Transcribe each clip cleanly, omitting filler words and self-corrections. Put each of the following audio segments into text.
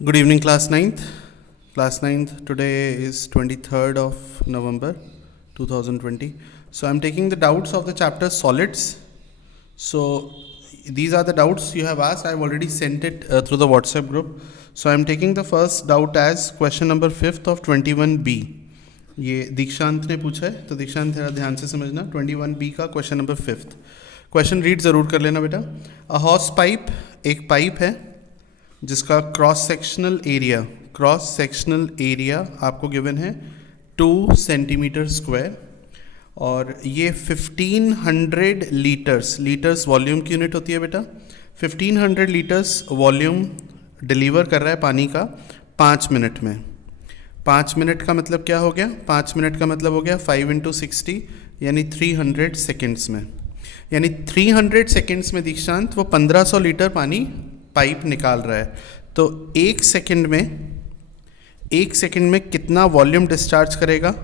Good evening, class 9th. Class 9th, today is 23rd of November 2020. So I'm taking the doubts of the chapter solids. So these are the doubts you have asked. I've already sent it through the WhatsApp group. So I'm taking the first doubt as question number 5th of 21B. ये दीक्षांत ने पूछा है, तो दीक्षांत थोड़ा ध्यान से समझना. 21B का question number 5th. Question read ज़रूर कर लेना बेटा. अ हॉर्स पाइप, एक पाइप है जिसका क्रॉस सेक्शनल एरिया आपको गिवन है 2 सेंटीमीटर स्क्वायर, और ये 1500 लीटर्स वॉल्यूम की यूनिट होती है बेटा. 1500 लीटर्स वॉल्यूम डिलीवर कर रहा है पानी का 5 मिनट में. 5 मिनट का मतलब क्या हो गया? 5 मिनट का मतलब हो गया 5 × 60 यानी 300 सेकेंड्स में. यानी 300 सेकेंड्स में दीक्षांत वो 1500 लीटर पानी पाइप निकाल रहा है. तो एक सेकंड में कितना वॉल्यूम डिस्चार्ज करेगा?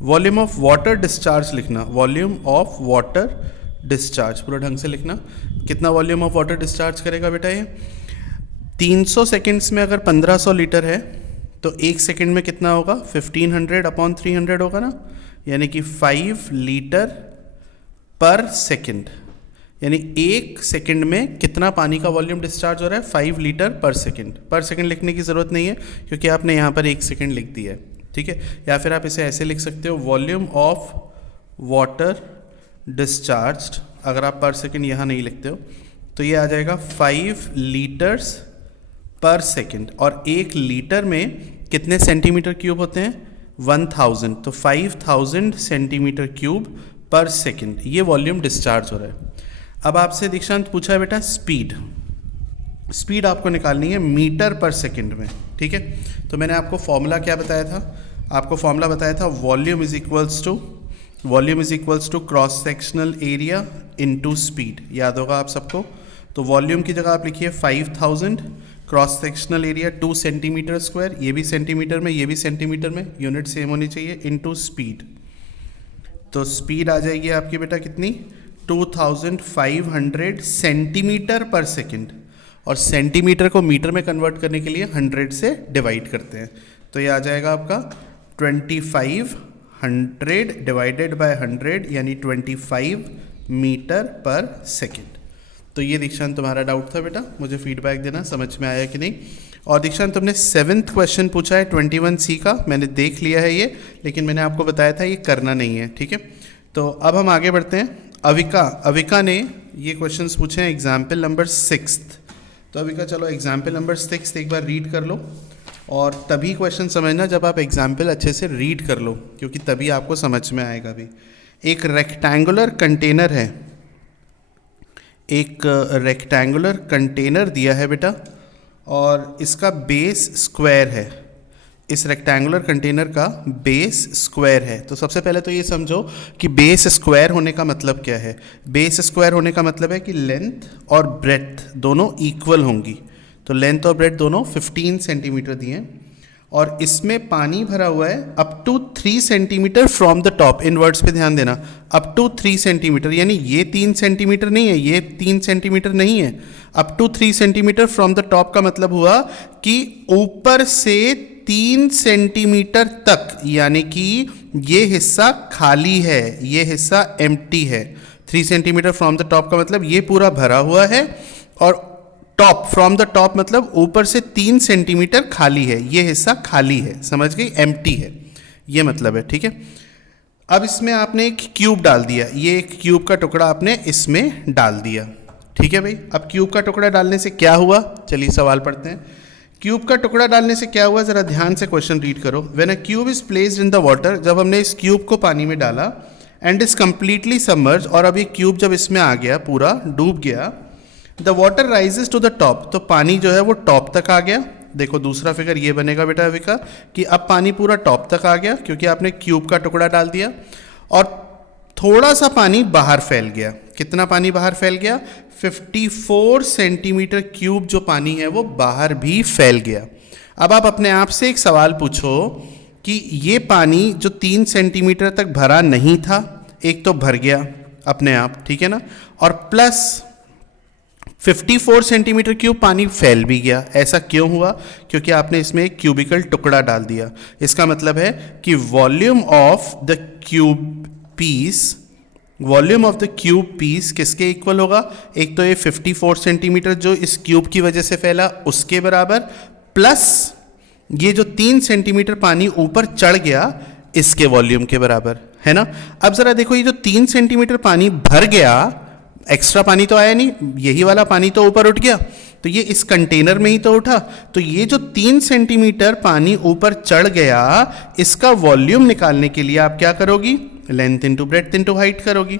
वॉल्यूम ऑफ वाटर डिस्चार्ज लिखना. वॉल्यूम ऑफ वाटर डिस्चार्ज पूरा ढंग से लिखना. कितना वॉल्यूम ऑफ वाटर डिस्चार्ज करेगा बेटा? ये 300 सेकेंड्स में अगर 1500 लीटर है तो एक सेकंड में कितना होगा? 1500/300 होगा ना, यानी कि 5 लीटर पर सेकंड. यानी एक सेकंड में कितना पानी का वॉल्यूम डिस्चार्ज हो रहा है? 5 लीटर पर सेकंड लिखने की ज़रूरत नहीं है क्योंकि आपने यहाँ पर एक सेकंड लिख दिया है. ठीक है, या फिर आप इसे ऐसे लिख सकते हो, वॉल्यूम ऑफ वाटर डिस्चार्ज्ड. अगर आप पर सेकंड यहाँ नहीं लिखते हो तो ये आ जाएगा 5 लीटर्स पर सेकंड. और एक लीटर में कितने सेंटीमीटर क्यूब होते हैं? 1000. तो 5000 सेंटीमीटर क्यूब पर सेकंड ये वॉल्यूम डिस्चार्ज हो रहा है. अब आपसे दीक्षांत पूछा है बेटा स्पीड आपको निकालनी है मीटर पर सेकंड में. ठीक है, तो मैंने आपको फॉर्मूला क्या बताया था? आपको फॉर्मूला बताया था volume is equals to cross sectional area into speed. याद होगा आप सबको. तो वॉल्यूम की जगह आप लिखिए 5000, cross sectional area 2 centimetre square, ये भी सेंटीमीटर में ये भी सेंटीमीटर में, यूनिट सेम होनी चाहिए, इनटू स्पीड. तो स्पीड आ जाएगी आपकी बेटा कितनी? 2500 सेंटीमीटर पर सेकंड. और सेंटीमीटर को मीटर में कन्वर्ट करने के लिए 100 से डिवाइड करते हैं. तो ये आ जाएगा आपका 2500 डिवाइडेड बाय 100 यानी 25 मीटर पर सेकंड. तो ये दीक्षांत तुम्हारा डाउट था बेटा, मुझे फीडबैक देना समझ में आया कि नहीं. और दीक्षांत तुमने 7th क्वेश्चन पूछा है 21C का, मैंने देख लिया है ये, लेकिन मैंने आपको बताया था ये करना नहीं है. ठीक है, तो अब हम आगे बढ़ते हैं. अविका ने ये क्वेश्चंस पूछे हैं एग्जाम्पल नंबर 6. तो अविका चलो एग्जाम्पल नंबर 6 एक बार रीड कर लो, और तभी क्वेश्चन समझना जब आप एग्जाम्पल अच्छे से रीड कर लो, क्योंकि तभी आपको समझ में आएगा भी. एक रेक्टेंगुलर कंटेनर दिया है बेटा, और इसका बेस स्क्वायर है. इस रेक्टेंगुलर कंटेनर का बेस स्क्वायर है. तो सबसे पहले तो ये समझो कि बेस स्क्वायर होने का मतलब क्या है. बेस स्क्वायर होने का मतलब है कि लेंथ और ब्रेड्थ दोनों इक्वल होंगी. तो लेंथ और ब्रेड्थ दोनों 15 सेंटीमीटर दिए हैं, और इसमें पानी भरा हुआ है up to 3 centimetre from the top. इन वर्ड्स पे ध्यान देना, अप टू 3 सेंटीमीटर, यानी ये 3 सेंटीमीटर नहीं है, ये 3 सेंटीमीटर नहीं है. Up to 3 centimetre from the top का मतलब हुआ कि ऊपर से 3 सेंटीमीटर तक, यानी कि ये हिस्सा खाली है, ये हिस्सा एम्प्टी है. 3 सेंटीमीटर फ्रॉम द टॉप का मतलब ये पूरा भरा हुआ है, और टॉप फ्रॉम द टॉप मतलब ऊपर से 3 सेंटीमीटर खाली है, ये हिस्सा खाली है. समझ गई? एम्प्टी है, ये मतलब है. ठीक है, अब इसमें आपने एक क्यूब डाल दिया, ये एक क्यूब का टुकड़ा आपने इसमें डाल दिया. ठीक है भाई, अब क्यूब का टुकड़ा डालने से क्या हुआ? चलिए सवाल पढ़ते हैं. क्यूब का टुकड़ा डालने से क्या हुआ, जरा ध्यान से क्वेश्चन रीड करो. When a cube is placed in the water, जब हमने इस क्यूब को पानी में डाला, एंड इज कंप्लीटली सबमर्ज, और अब ये क्यूब जब इसमें आ गया, पूरा डूब गया, the water rises to the top, तो पानी जो है वो टॉप तक आ गया. देखो दूसरा फिगर ये बनेगा बेटा अविका कि अब पानी पूरा टॉप तक आ गया क्योंकि आपने क्यूब का टुकड़ा डाल दिया, और थोड़ा सा पानी बाहर फैल गया. कितना पानी बाहर फैल गया? 54 सेंटीमीटर क्यूब जो पानी है वो बाहर भी फैल गया. अब आप अपने आप से एक सवाल पूछो कि ये पानी जो 3 सेंटीमीटर तक भरा नहीं था, एक तो भर गया अपने आप, ठीक है ना, और 54 सेंटीमीटर क्यूब पानी फैल भी गया। ऐसा क्यों हुआ? क्योंकि आपने इसमें एक क्यूबिकल टुकड़ा डाल दिया। इसका मतलब है कि volume of the cube piece किसके इक्वल होगा? एक तो ये 54 सेंटीमीटर जो इस क्यूब की वजह से फैला उसके बराबर, प्लस ये जो 3 सेंटीमीटर पानी ऊपर चढ़ गया इसके वॉल्यूम के बराबर, है ना। अब जरा देखो, ये जो 3 सेंटीमीटर पानी भर गया, एक्स्ट्रा पानी तो आया नहीं, यही वाला पानी तो ऊपर उठ गया, तो ये इस कंटेनर में ही तो उठा। तो ये जो 3 सेंटीमीटर पानी ऊपर चढ़ गया, इसका वॉल्यूम निकालने के लिए आप क्या करोगी? Length into breadth into height करोगी।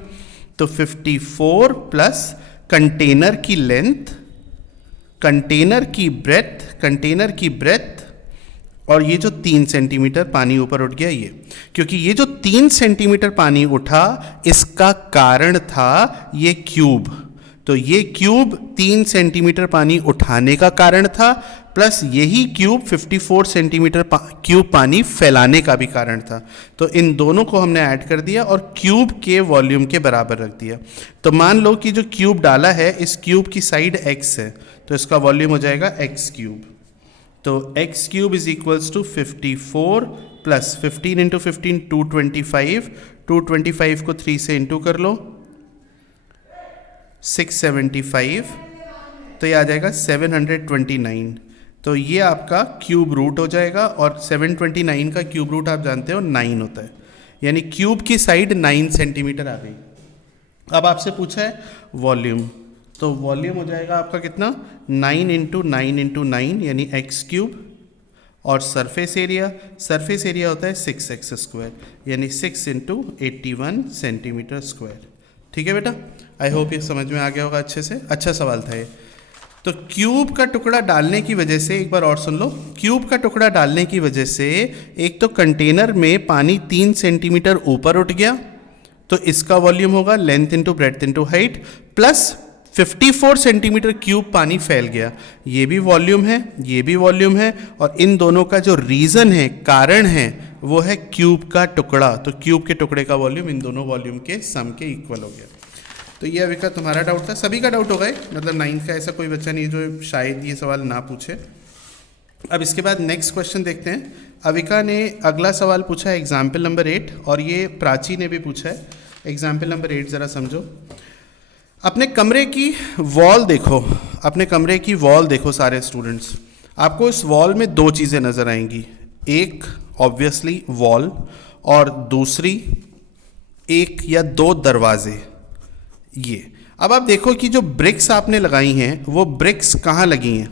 तो 54 प्लस कंटेनर की लेंथ, कंटेनर की ब्रेड्थ और ये जो 3 सेंटीमीटर पानी ऊपर उठ गया ये, क्योंकि ये जो 3 सेंटीमीटर पानी उठा इसका कारण था ये क्यूब। तो ये क्यूब 3 सेंटीमीटर पानी उठाने का कारण था, प्लस यही क्यूब 54 सेंटीमीटर क्यूब पानी फैलाने का भी कारण था। तो इन दोनों को हमने ऐड कर दिया और क्यूब के वॉल्यूम के बराबर रख दिया। तो मान लो कि जो क्यूब डाला है इस क्यूब की साइड x है, तो इसका वॉल्यूम हो जाएगा x क्यूब। तो x cube is equals to 54 plus 15 into 15 225, 225 को 3 से इंटू कर लो 675, तो ये आ जाएगा 729। तो ये आपका क्यूब रूट हो जाएगा, और 729 का क्यूब रूट आप जानते हो 9 होता है, यानी क्यूब की साइड 9 सेंटीमीटर आ गई। अब आपसे पूछा है वॉल्यूम, तो वॉल्यूम हो जाएगा आपका कितना? 9 इंटू 9 इंटू 9 यानी एक्स क्यूब, और सरफेस एरिया होता है 6x स्क्वायर यानी 6 इंटू 81 सेंटीमीटर स्क्वायर। ठीक है बेटा, आई होप ये समझ में आ गया होगा अच्छे से। अच्छा सवाल था ये। तो क्यूब का टुकड़ा डालने की वजह से, एक बार और सुन लो, क्यूब का टुकड़ा डालने की वजह से एक तो कंटेनर में पानी 3 सेंटीमीटर ऊपर उठ गया, तो इसका वॉल्यूम होगा length into breadth into height, plus 54 centimetre cube पानी फैल गया, ये भी वॉल्यूम है, ये भी वॉल्यूम है, और इन दोनों का जो रीज़न है, कारण है, वो है क्यूब का टुकड़ा। तो क्यूब के टुकड़े का वॉल्यूम इन दोनों वॉल्यूम के सम के इक्वल हो गया। तो ये अभी का तुम्हारा डाउट था, सभी का डाउट होगा, मतलब 9th का ऐसा कोई बच्चा नहीं है जो शायद ये सवाल ना पूछे। अब इसके बाद नेक्स्ट क्वेश्चन देखते हैं। अविका ने अगला सवाल पूछा है एग्जाम्पल नंबर 8, और ये प्राची ने भी पूछा है एग्जाम्पल नंबर 8। ज़रा समझो, अपने कमरे की वॉल देखो, अपने कमरे की वॉल देखो सारे स्टूडेंट्स। आपको इस वॉल में 2 चीज़ें नज़र आएंगी, एक ऑब्वियसली वॉल, और दूसरी 1 या 2 दरवाजे। ये अब आप देखो कि जो ब्रिक्स आपने लगाई हैं वो ब्रिक्स कहाँ लगी हैं?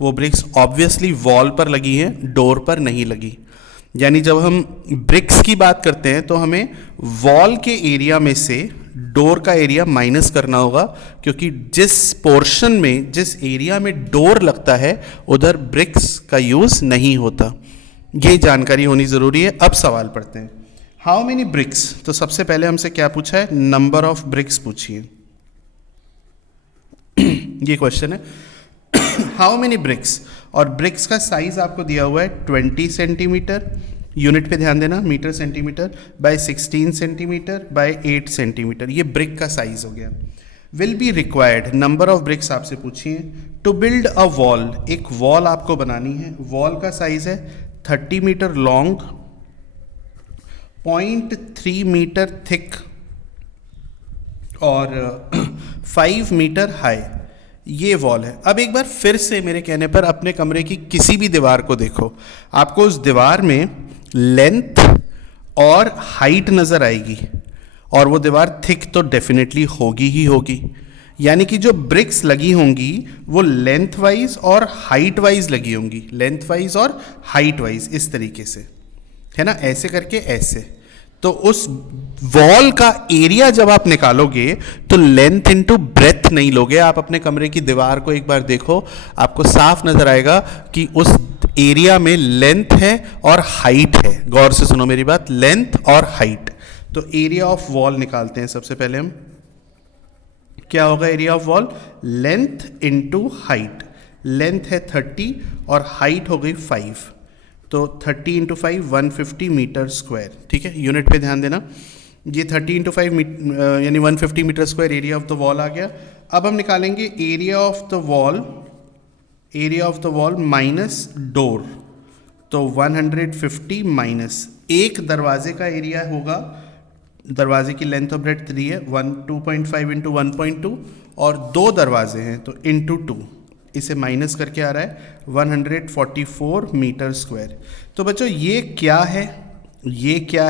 वो ब्रिक्स ऑब्वियसली वॉल पर लगी हैं, डोर पर नहीं लगी। यानी जब हम ब्रिक्स की बात करते हैं तो हमें वॉल के एरिया में से डोर का एरिया माइनस करना होगा, क्योंकि जिस पोर्शन में, जिस एरिया में डोर लगता है उधर ब्रिक्स का यूज़ नहीं होता। ये जानकारी होनी ज़रूरी है। अब सवाल पढ़ते हैं, हाउ मेनी ब्रिक्स। तो सबसे पहले हमसे क्या पूछा है? नंबर ऑफ ब्रिक्स पूछिए। ये क्वेश्चन है, हाउ मेनी ब्रिक्स, और ब्रिक्स का साइज आपको दिया हुआ है 20 सेंटीमीटर, यूनिट पे ध्यान देना, metre centimetre, by 16 centimetre by 8 centimetre. ये ब्रिक का साइज हो गया। Will be required, number of bricks आपसे पूछिए, टू बिल्ड अ वॉल, एक वॉल आपको बनानी है। वॉल का साइज है 30 मीटर लॉन्ग, 0.3 मीटर थिक और 5 मीटर हाई। ये वॉल है। अब एक बार फिर से मेरे कहने पर अपने कमरे की किसी भी दीवार को देखो, आपको उस दीवार में लेंथ और हाइट नज़र आएगी, और वो दीवार थिक तो डेफिनेटली होगी ही होगी। यानी कि जो ब्रिक्स लगी होंगी वो लेंथ वाइज और हाइट वाइज लगी होंगी, लेंथ वाइज और हाइट वाइज, इस तरीके से, है ना, ऐसे करके ऐसे। तो उस वॉल का एरिया जब आप निकालोगे तो लेंथ इनटू ब्रेथ नहीं लोगे। आप अपने कमरे की दीवार को एक बार देखो, आपको साफ नजर आएगा कि उस एरिया में लेंथ है और हाइट है। गौर से सुनो मेरी बात, लेंथ और हाइट। तो एरिया ऑफ वॉल निकालते हैं सबसे पहले हम। क्या होगा area of wall? Length into height. Length है 30 और हाइट हो गई 5, तो 30 इंटू 5 150 मीटर स्क्वायर। ठीक है, यूनिट पे ध्यान देना। ये 30 इंटू 5 यानी 150 metre square area of the wall आ गया। अब हम निकालेंगे area of the wall minus door. तो 150 माइनस एक दरवाजे का एरिया होगा, दरवाजे की लेंथ और ब्रेड्थ 3 है, 2.5 इंटू 1.2, और दो दरवाजे हैं तो इंटू 2, इसे माइनस करके आ रहा है 144 मीटर स्क्वायर। तो बच्चों ये क्या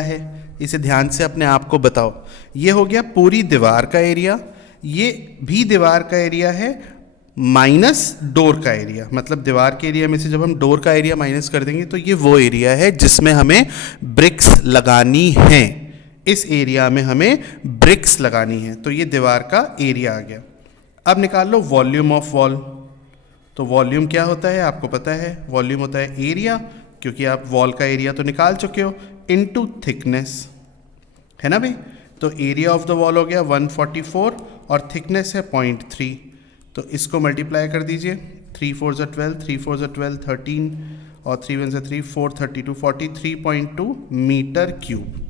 है, इसे ध्यान से अपने आप को बताओ। ये हो गया पूरी दीवार का एरिया, ये भी दीवार का एरिया है माइनस डोर का एरिया, मतलब दीवार के एरिया में से जब हम डोर का एरिया माइनस कर देंगे तो ये वो एरिया है जिसमें हमें ब्रिक्स लगानी है। इस एरिया में हमें ब्रिक्स लगानी है, तो ये दीवार का एरिया आ गया। अब निकाल लो वॉल्यूम ऑफ वॉल। तो वॉल्यूम क्या होता है आपको पता है, वॉल्यूम होता है एरिया, क्योंकि आप वॉल का एरिया तो निकाल चुके हो, इनटू थिकनेस, है ना भाई। तो एरिया ऑफ द वॉल हो गया 144 और थिकनेस है 0.3, तो इसको मल्टीप्लाई कर दीजिए, 3 4 12, 3 4 12 13 और 3 1 3 4 32 43.2 मीटर क्यूब।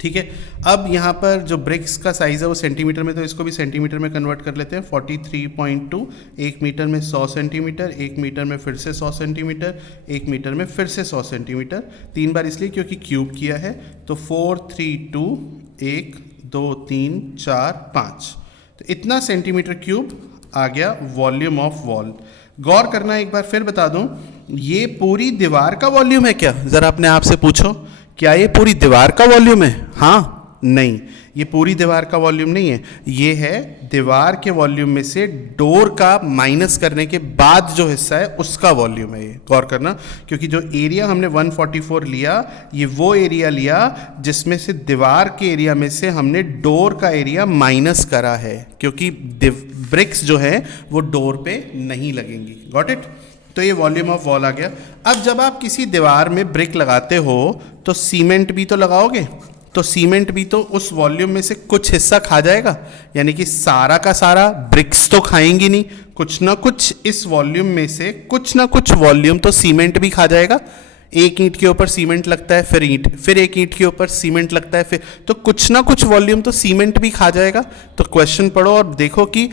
ठीक है। अब यहाँ पर जो ब्रिक्स का साइज़ है वो सेंटीमीटर में, तो इसको भी सेंटीमीटर में कन्वर्ट कर लेते हैं। 43.2, 1 मीटर में 100 सेंटीमीटर, 1 मीटर में फिर से 100 सेंटीमीटर, 1 मीटर में फिर से 100 सेंटीमीटर, 3 बार इसलिए क्योंकि क्यूब किया है। तो 432 1 2 3 4 5, तो इतना सेंटीमीटर क्यूब आ गया वॉल्यूम ऑफ वॉल। गौर करना, एक बार फिर बता दूं, ये पूरी दीवार का वॉल्यूम है क्या? ज़रा अपने आप से पूछो, क्या ये पूरी दीवार का वॉल्यूम है? हाँ, नहीं, ये पूरी दीवार का वॉल्यूम नहीं है, ये है दीवार के वॉल्यूम में से डोर का माइनस करने के बाद जो हिस्सा है उसका वॉल्यूम है ये। गौर करना, क्योंकि जो एरिया हमने 144 लिया, ये वो एरिया लिया जिसमें से दीवार के एरिया में से हमने डोर का एरिया माइनस करा है, क्योंकि ब्रिक्स जो है वो डोर पे नहीं लगेंगी। Got it? तो ये वॉल्यूम ऑफ वॉल आ गया। अब जब आप किसी दीवार में ब्रिक लगाते हो तो सीमेंट भी तो लगाओगे, तो सीमेंट भी तो उस वॉल्यूम में से कुछ हिस्सा खा जाएगा, यानी कि सारा का सारा ब्रिक्स तो खाएंगी नहीं, कुछ ना कुछ इस वॉल्यूम में से कुछ ना कुछ वॉल्यूम तो सीमेंट भी खा जाएगा। एक ईंट के ऊपर सीमेंट लगता है, फिर ईंट, फिर एक ईंट के ऊपर सीमेंट लगता है, फिर, तो कुछ ना कुछ वॉल्यूम तो सीमेंट भी खा जाएगा। तो क्वेश्चन पढ़ो और देखो कि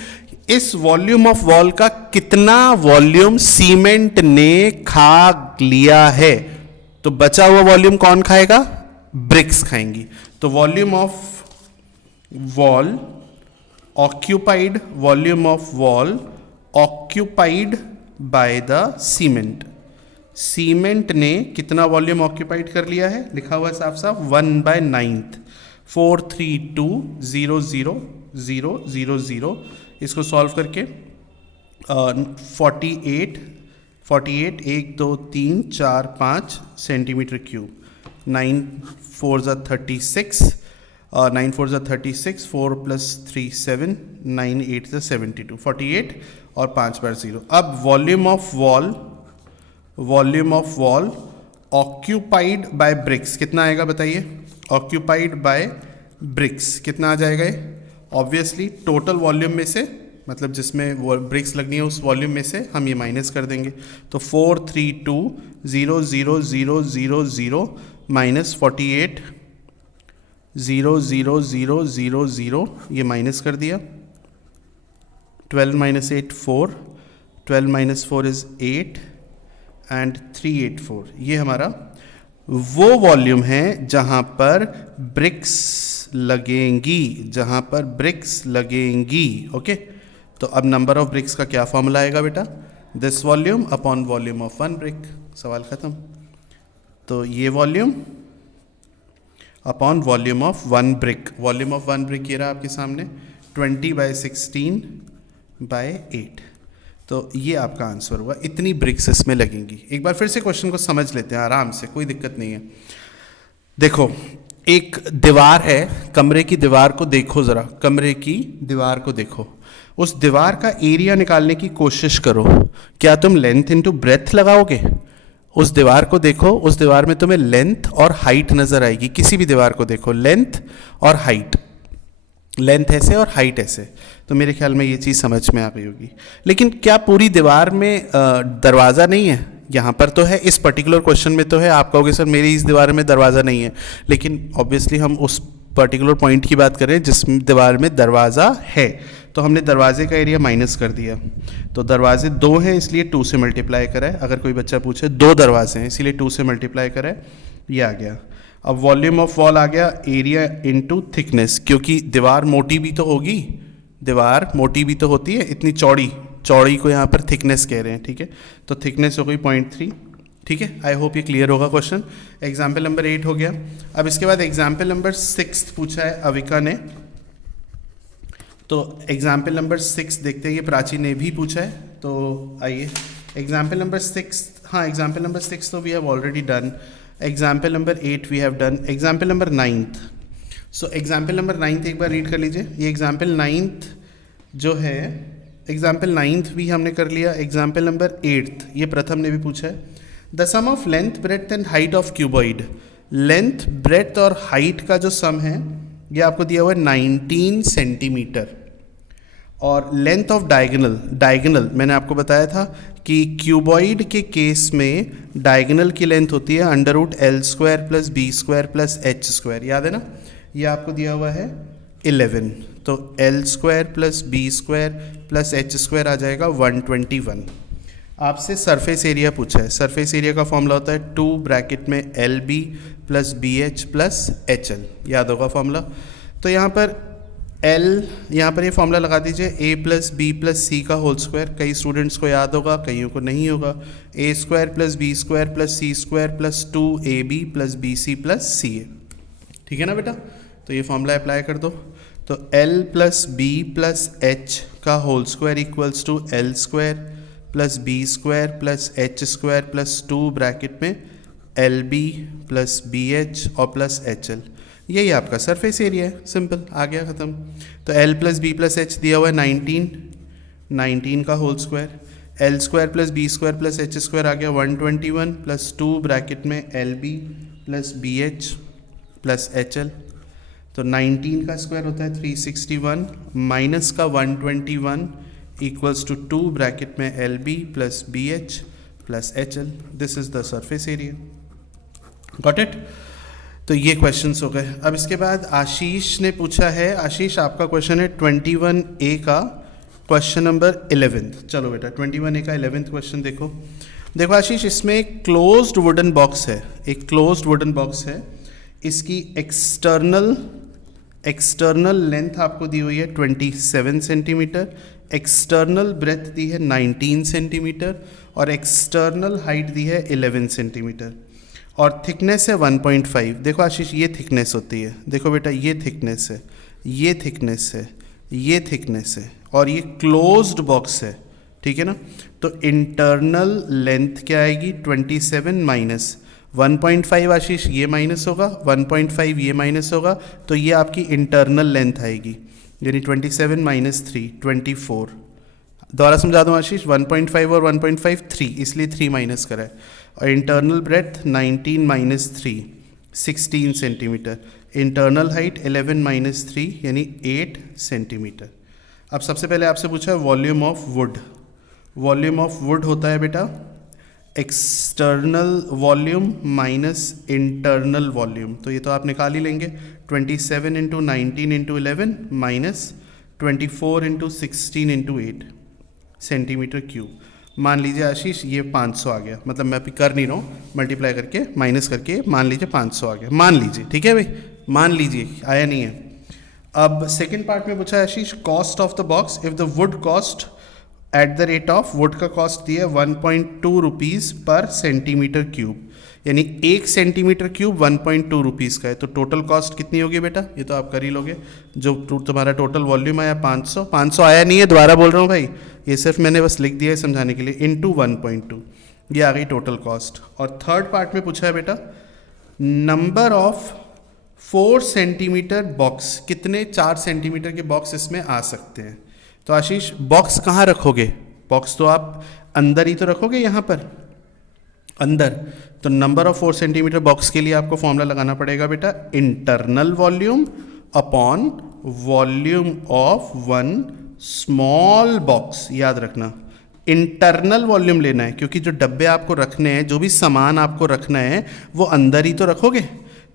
इस वॉल्यूम ऑफ वॉल का कितना वॉल्यूम सीमेंट ने खा लिया है। तो बचा हुआ वॉल्यूम कौन खाएगा? ब्रिक्स खाएंगी। तो volume of wall occupied, volume of wall occupied by the cement, cement ने कितना वॉल्यूम ऑक्यूपाइड कर लिया है? लिखा हुआ है साफ साफ 1/9, 4320000। इसको सॉल्व करके 48 1 2 3 4 5 सेंटीमीटर क्यूब, 9 4 36, 9 4 36, 4 + 3 7, 9 8 72, 48 और 5 बार 0। अब volume of wall occupied by bricks कितना आएगा बताइए? ऑक्यूपाइड बाय ब्रिक्स कितना आ जाएगा ये? ऑब्वियसली टोटल वॉल्यूम में से, मतलब जिसमें वो ब्रिक्स लगनी है उस वॉल्यूम में से हम ये माइनस कर देंगे। तो 432000000 माइनस 48000000, ये माइनस कर दिया। 12 - 8 4, 12 - 4 इज़ 8 एंड 384। ये हमारा वो वॉल्यूम है जहाँ पर ब्रिक्स लगेंगी, जहाँ पर ब्रिक्स लगेंगी। ओके, तो अब नंबर ऑफ ब्रिक्स का क्या फॉर्मूला आएगा बेटा? This volume upon volume of 1 brick. सवाल ख़त्म। तो ये volume upon volume of 1 brick, volume of 1 brick ये रहा आपके सामने 20/16/8। तो ये आपका आंसर हुआ, इतनी ब्रिक्स इसमें लगेंगी। एक बार फिर से क्वेश्चन को समझ लेते हैं आराम से, कोई दिक्कत नहीं है। देखो, एक दीवार है, कमरे की दीवार को देखो ज़रा, कमरे की दीवार को देखो, उस दीवार का एरिया निकालने की कोशिश करो। क्या तुम लेंथ इनटू ब्रेथ लगाओगे? उस दीवार को देखो, उस दीवार में तुम्हें लेंथ और हाइट नज़र आएगी। किसी भी दीवार को देखो, लेंथ और हाइट, लेंथ ऐसे और हाइट ऐसे, तो मेरे ख्याल में ये चीज़ समझ में आ गई होगी। लेकिन क्या पूरी दीवार में दरवाज़ा नहीं है? यहाँ पर तो है, इस पर्टिकुलर क्वेश्चन में तो है। आप कहोगे सर मेरी इस दीवार में दरवाज़ा नहीं है, लेकिन ऑब्वियसली हम उस पर्टिकुलर पॉइंट की बात करें जिस दीवार में दरवाज़ा है, तो हमने दरवाजे का एरिया माइनस कर दिया। तो दरवाजे 2 हैं इसलिए 2 से मल्टीप्लाई करा है। अगर कोई बच्चा पूछे 2 दरवाजे हैं इसीलिए 2 से मल्टीप्लाई करा है, ये आ गया। अब वॉल्यूम ऑफ वॉल आ गया एरिया इनटू थिकनेस, क्योंकि दीवार मोटी भी तो होगी, दीवार मोटी भी तो होती है, इतनी चौड़ी, चौड़ी को यहाँ पर थिकनेस कह रहे हैं, ठीक है। तो थिकनेस हो गई 0.3, ठीक है। आई होप ये क्लियर होगा क्वेश्चन। एग्जाम्पल नंबर 8 हो गया। अब इसके बाद एग्जाम्पल नंबर 6 पूछा है अविका ने। तो एग्जाम्पल नंबर 6 देखते हैं, ये प्राची ने भी पूछा है। तो आइए एग्जाम्पल नंबर 6, हाँ एग्जाम्पल नंबर 6 तो we have already done. Example number 8 we have done. Example number 9th, so example number 9th एक बार रीड कर लीजिए। ये एग्जाम्पल 9th जो है, एग्जाम्पल 9th भी हमने कर लिया। एग्जाम्पल नंबर 8th ये प्रथम ने भी पूछा है। The sum of length breadth and height of cuboid, length breadth और हाइट का जो सम है ये आपको दिया हुआ है 19 सेंटीमीटर। और लेंथ ऑफ डायगोनल, डायगोनल मैंने आपको बताया था कि क्यूबॉइड के केस में डायगोनल की लेंथ होती है √L² + B² + H², याद है ना। ये आपको दिया हुआ है 11, तो L² + B² + H² आ जाएगा 121। आपसे सरफेस एरिया पूछा है। सरफेस एरिया का फॉर्मूला होता है 2 ब्रैकेट में LB + BH + HL, याद होगा फॉर्मूला। तो यहाँ पर L, यहाँ पर ये फॉर्मूला लगा दीजिए A + B + C का होल स्क्वायर। कई स्टूडेंट्स को याद होगा, कईयों को नहीं होगा। A² + B² + C² + 2AB + BC + CA, ठीक है ना बेटा। तो ये फॉर्मूला अप्लाई कर दो। तो L + B + H का whole square equals to L² + B² + H² + 2 bracket में LB + BH और + HL, यही आपका सरफेस एरिया है। सिंपल, आ गया ख़त्म। तो L + B + H दिया हुआ है 19 का whole square. L² + B² + H² आ गया 121 + 2 ब्रैकेट में LB + BH + HL। तो 19 का स्क्वायर होता है 361 माइनस का 121 इक्वल्स टू 2 ब्रैकेट में LB + BH + HL। This is the surface area. Got it. तो ये क्वेश्चंस हो गए। अब इसके बाद आशीष ने पूछा है। आशीष आपका क्वेश्चन है 21A का क्वेश्चन नंबर 11th। चलो बेटा 21A का 11th क्वेश्चन देखो। देखो आशीष, इसमें एक क्लोज्ड वुडन बॉक्स है, एक क्लोज्ड वुडन बॉक्स है। इसकी एक्सटर्नल लेंथ आपको दी हुई है 27 सेंटीमीटर, एक्सटर्नल ब्रेथ दी है 19 सेंटीमीटर और एक्सटर्नल हाइट दी है 11 सेंटीमीटर और थिकनेस है 1.5। देखो आशीष, ये थिकनेस होती है। देखो बेटा, ये थिकनेस है, ये थिकनेस है, ये थिकनेस है और ये क्लोज्ड बॉक्स है, ठीक है ना। तो इंटरनल लेंथ क्या आएगी 27 माइनस 1.5। आशीष ये माइनस होगा, 1.5 ये माइनस होगा, तो ये आपकी इंटरनल लेंथ आएगी, यानी 27 माइनस 3 24। दोबारा समझा दूँ आशीष, 1.5 और 1.5 3, इसलिए 3 माइनस करा है। और इंटरनल ब्रेथ 19 माइनस 3 16 सेंटीमीटर, इंटरनल हाइट 11 माइनस 3 यानी 8 सेंटीमीटर। अब सबसे पहले आपसे पूछा है volume of would. Volume of would होता है बेटा external volume minus internal volume. तो ये तो आप निकाल ही लेंगे, 27 × 19 × 11 माइनस 24 × 16 × 8 सेंटीमीटर क्यूब। मान लीजिए आशीष ये 500 आ गया, मतलब मैं अभी कर नहीं रहा हूँ, मल्टीप्लाई करके माइनस करके मान लीजिए 500 आ गया, मान लीजिए, ठीक है भाई, मान लीजिए, आया नहीं है। अब सेकेंड पार्ट में पूछा है आशीष cost of the box if the wood cost at the rate of, wood का कॉस्ट दिया 1.2 रुपीज़ पर सेंटीमीटर क्यूब, यानी 1 सेंटीमीटर क्यूब 1.2 रुपीज़ का है। तो टोटल कॉस्ट कितनी होगी बेटा, ये तो आप कर ही लोगे। जो तुम्हारा टोटल वॉल्यूम आया 500 आया नहीं है, दोबारा बोल रहा हूँ भाई, ये सिर्फ मैंने बस लिख दिया है समझाने के लिए, इंटू 1.2, ये आ गई टोटल कॉस्ट। और थर्ड पार्ट में पूछा है बेटा नंबर ऑफ 4 सेंटीमीटर बॉक्स, कितने 4 सेंटीमीटर के बॉक्स इसमें आ सकते हैं। तो आशीष बॉक्स कहाँ रखोगे, बॉक्स तो आप अंदर ही तो रखोगे, यहाँ पर अंदर। तो नंबर ऑफ 4 सेंटीमीटर बॉक्स के लिए आपको फॉर्मूला लगाना पड़ेगा बेटा internal volume upon volume of 1 small box. याद रखना इंटरनल वॉल्यूम लेना है, क्योंकि जो डब्बे आपको रखने हैं, जो भी सामान आपको रखना है वो अंदर ही तो रखोगे।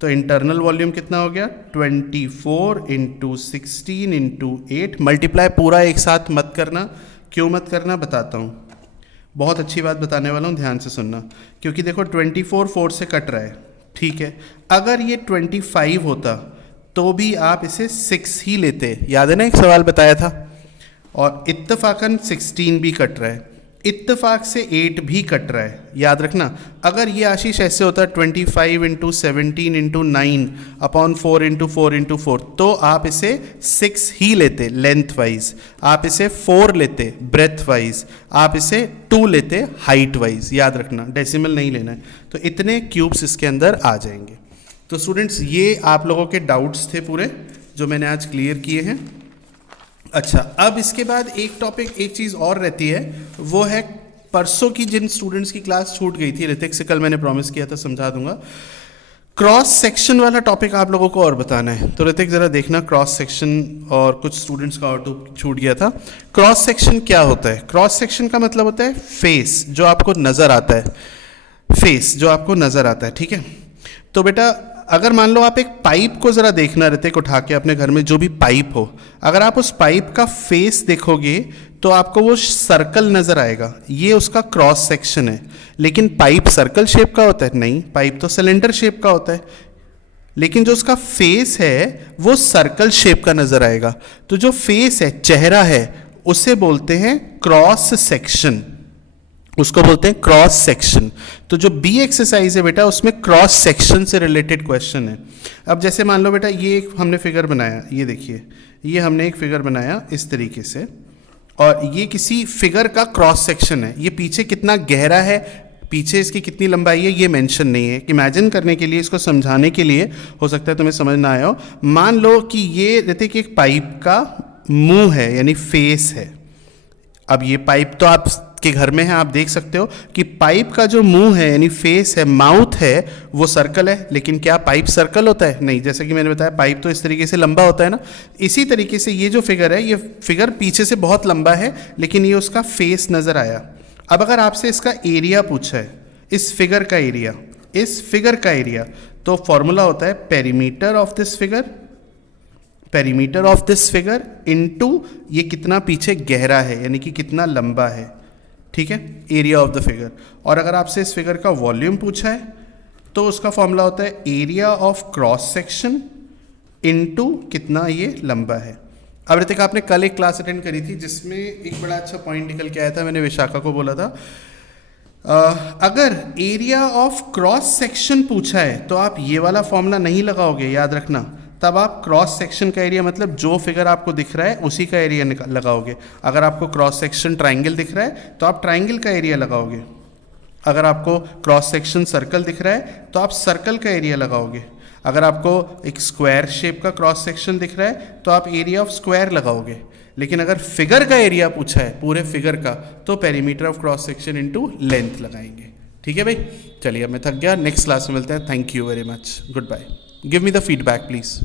तो इंटरनल वॉल्यूम कितना हो गया 24 इंटू 16 इंटू 8, मल्टीप्लाई पूरा एक साथ मत करना। क्यों मत करना बताता हूँ, बहुत अच्छी बात बताने वाला हूँ, ध्यान से सुनना। क्योंकि देखो 24 4 से कट रहा है, ठीक है। अगर ये 25 होता तो भी आप इसे 6 ही लेते, याद है ना एक सवाल बताया था। और इत्तफाकन 16 भी कट रहा है, इत्तेफाक से 8 भी कट रहा है, याद रखना। अगर ये आशीष ऐसे होता 25 into 17 into 9 upon 4 into 4 into 4, तो आप इसे 6 ही लेते लेंथ वाइज, आप इसे 4 लेते ब्रेथ वाइज, आप इसे 2 लेते हाइट वाइज, याद रखना, डेसिमल नहीं लेना है। तो इतने क्यूब्स इसके अंदर आ जाएंगे। तो स्टूडेंट्स ये आप लोगों के डाउट्स थे पूरे जो मैंने आज क्लियर किए हैं। अच्छा, अब इसके बाद एक टॉपिक, एक चीज़ और रहती है, वो है परसों की जिन स्टूडेंट्स की क्लास छूट गई थी, ऋतिक से कल मैंने प्रॉमिस किया था समझा दूंगा। क्रॉस सेक्शन वाला टॉपिक आप लोगों को और बताना है। तो ऋतिक ज़रा देखना क्रॉस सेक्शन, और कुछ स्टूडेंट्स का और छूट गया था। क्रॉस सेक्शन क्या होता है? क्रॉस सेक्शन का मतलब होता है फेस जो आपको नज़र आता है, फेस जो आपको नज़र आता है, ठीक है। तो बेटा अगर मान लो आप एक पाइप को ज़रा देखना ऋतिक उठा के अपने घर में, जो भी पाइप हो, अगर आप उस पाइप का फेस देखोगे तो आपको वो सर्कल नज़र आएगा, ये उसका क्रॉस सेक्शन है। लेकिन पाइप सर्कल शेप का होता है? नहीं, पाइप तो सिलेंडर शेप का होता है। लेकिन जो उसका फेस है वो सर्कल शेप का नज़र आएगा। तो जो फेस है, चेहरा है, उसे बोलते हैं क्रॉस सेक्शन, उसको बोलते हैं क्रॉस सेक्शन। तो जो बी एक्सरसाइज है बेटा उसमें क्रॉस सेक्शन से रिलेटेड क्वेश्चन है। अब जैसे मान लो बेटा ये एक हमने फिगर बनाया, ये देखिए, ये हमने एक फिगर बनाया इस तरीके से, और ये किसी फिगर का क्रॉस सेक्शन है। ये पीछे कितना गहरा है, पीछे इसकी कितनी लंबाई है, ये मेंशन नहीं है। इमेजिन करने के लिए, इसको समझाने के लिए, हो सकता है तुम्हें समझ ना आया हो। मान लो कि ये ऋतिक एक पाइप का मुंह है, यानी फेस है। अब ये पाइप तो आप के घर में है, आप देख सकते हो कि पाइप का जो मुंह है यानी फेस है, माउथ है, वो सर्कल है। लेकिन क्या पाइप सर्कल होता है? नहीं। जैसे कि मैंने बताया पाइप तो इस तरीके से लंबा होता है ना, इसी तरीके से ये जो फिगर है, ये फिगर पीछे से बहुत लंबा है, लेकिन ये उसका फेस नज़र आया। अब अगर आपसे इसका एरिया पूछा है, इस फिगर का एरिया, इस फिगर का एरिया, तो फॉर्मूला होता है perimeter of this figure, perimeter of this figure into ये कितना पीछे गहरा है, यानी कि कितना लंबा है, ठीक है, एरिया ऑफ द फिगर। और अगर आपसे इस फिगर का वॉल्यूम पूछा है तो उसका फॉर्मूला होता है area of cross section into कितना ये लंबा है। अब ऋतिक आपने कल एक क्लास अटेंड करी थी जिसमें एक बड़ा अच्छा पॉइंट निकल के आया था, मैंने विशाखा को बोला था, अगर एरिया ऑफ क्रॉस सेक्शन पूछा है तो आप ये वाला फॉर्मूला नहीं लगाओगे, याद रखना। तब आप क्रॉस सेक्शन का एरिया मतलब जो फिगर आपको दिख रहा है उसी का एरिया लगाओगे। अगर आपको क्रॉस सेक्शन ट्राइंगल दिख रहा है तो आप ट्राइंगल का एरिया लगाओगे। अगर आपको क्रॉस सेक्शन सर्कल दिख रहा है तो आप सर्कल का एरिया लगाओगे। अगर आपको एक स्क्वायर शेप का क्रॉस सेक्शन दिख रहा है तो आप एरिया ऑफ स्क्वायर लगाओगे। लेकिन अगर फिगर का एरिया पूछा है, पूरे फिगर का, तो perimeter of cross section into length लगाएंगे। ठीक है भाई, चलिए अब मैं थक गया, नेक्स्ट क्लास में मिलते हैं। Thank you very much, good bye. Give me the feedback please.